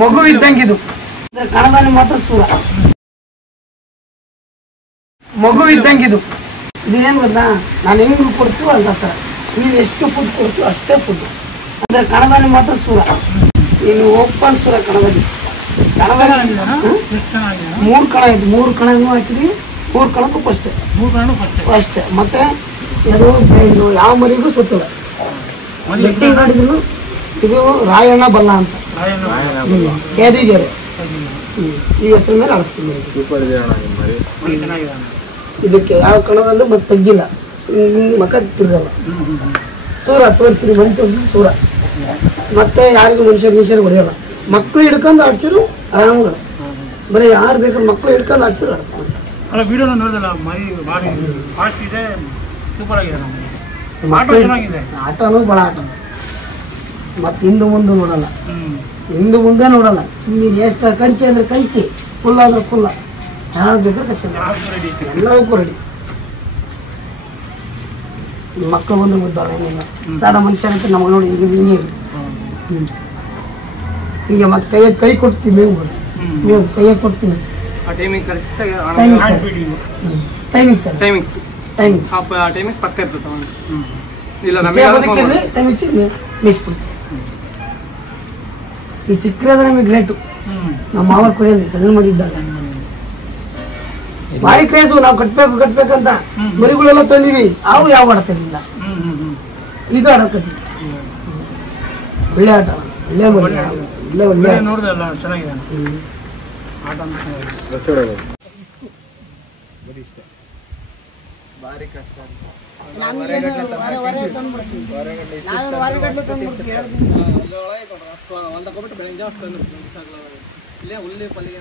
ಮಗು ಇದ್ದಂಗಿದು ಕಣದಾನೆ ಮಾತ್ರ ಸೂರ ಮಗು ಇದ್ದಂಗಿದು ಇದೇನು ಗೊತ್ತಾ ನಾನು ಹೆಂಗ್ ಕೊಡ್ತೀವೋ ಅಲ್ಲ ಥರ ನೀನು ಎಷ್ಟು ಫುಡ್ ಕೊಡ್ತೀವೋ ಅಷ್ಟೇ ಫುಡ್ ಅಂದರೆ ಕಣದಾನೆ ಮಾತ್ರ ಸೂರ ಇನ್ನು ಓಪನ್ ಸೂರ ಕಣದಲ್ಲಿ ಮೂರು ಕಣ ಇತ್ತು 3 ಕಣನೂ ಹಾಕಿದ್ವಿ 3 ಕಣಕ್ಕೂ ಫಸ್ಟ್ ಮತ್ತೆ ಅದು ಇದು ಯಾವ ಮರಿಗೂ ಸುತ್ತಿಲ್ಲ ಬೆಟ್ಟಿಂಗ್ ಮಾಡಿದ್ರು ಇದು ರಾಯಣ್ಣ ಬಲ್ಲ ಅಂತ ಕೇದಿಗೆರೆ ಈ ಹೆಸರು ಮೇಲೆ ಆಡಿಸ್ತೀನಿ ಇದಕ್ಕೆ ಯಾವ ಕಣದಲ್ಲೂ ಮತ್ತೆ ತಗ್ಗಿಲ್ಲ ಮಕ್ಕ ತಿರ್ಗಲ್ಲ ಸೂರ ತೋರಿಸಿರಿ ಬಂದು ತೋರಿಸಿ ಸೂರ ಮತ್ತೆ ಯಾರಿಗೂ ಮನುಷ್ಯರು ಹೊಡೆಯಲ್ಲ ಮಕ್ಕಳು ಹಿಡ್ಕೊಂಡು ಆಡ್ಸಿರು ಆರಾಮಗಳು ಬರೀ ಯಾರು ಬೇಕಾದ್ರೆ ಮಕ್ಕಳು ಹಿಡ್ಕೊಂಡು ಆಡ್ಸಿರು ಆಡ್ತಾರೆ ಅಲ್ಲ ವಿಡಿಯೋ ನೋಡಿದಲ್ಲ ಮರಿ ಭಾರಿ ಫಾಸ್ಟ್ ಇದೆ ಸೂಪರ್ ಆಗಿದೆ ಆಟನೂ ಭಾಳ ಆಟ ಮತ್ತೆ ಹಿಂದೆ ಮುಂದೆ ನೋಡಲ್ಲ ಹಿಂದೆ ಮುಂದೆ ನೋಡಲ್ಲ ನೀನು ಎಷ್ಟು ಕಂಚಿ ಅಂದ್ರೆ ಕಂಚಿ ಫುಲ್ ಅಂದ್ರೆ ಫುಲ್ಲ ಯಾರು ಬೇಕಾದ್ರೆ ಕಷ್ಟ ಎಲ್ಲದಕ್ಕೂ ರೆಡಿ ಮಕ್ಕಳು ಬಂದು ಮುದ್ದಾರ ಏನಿಲ್ಲ ಸಾದ ಮನುಷ್ಯರಂತ ನಮಗೆ ನೋಡಿ ಹಿಂಗೆ ಹಿಂಗೆ ಹಿಂಗೆ ಮತ್ತೆ ಕೈ ಕೊಡ್ತೀವಿ ಮೇವು ಕೈಯಾಗ ಕೊಡ್ತೀನಿ ಟೈಮಿಂಗ್ ಕರೆಕ್ಟಾಗಿ ಟೈಮಿಂಗ್ ಸರ್ ಟೈಮಿಂಗ್ಸ್ ಪಕ್ಕ ಇರ್ತದೆ ಇಲ್ಲ ಟೈಮಿಂಗ್ಸ್ ಮಿಸ್ಬಿಡ್ತೀವಿ ಈ ಸಿಕ್ಕರೆ ನಮಗೆ ಗ್ರೇಟು ನಮ್ಮ ಮಾವ ಕುಡಿಯಲ್ಲಿ ಸಣ್ಣ ಮಾಡಿದ್ದಾಗ ಭಾರಿ ಕ್ರೇಜು ನಾವು ಕಟ್ಬೇಕಂತ ಮರಿಗಳೆಲ್ಲ ತಂದಿವಿ ಅವು ಯಾವ ಆಡ್ತಿರ್ಲಿಲ್ಲ ಇದು ಆಡಕತ್ತೀವಿ ಒಳ್ಳೆ ಆಟ ಒಳ್ಳೆ ಒಳ್ಳೆ ಒಳ್ಳೆ ನೋಡಿದಲ್ಲ ಚೆನ್ನಾಗಿದೆ ಆಟ ಭಾರಿ ಕಷ್ಟ ಒಂದಕ್ಕೊಬಿಟ್ಟು ಬೆಳಗ್ಗೆ ಜಾಸ್ತಿ ಇಲ್ಲೇ ಉಳ್ಳಿ ಪಲ್ಲಿಗೆ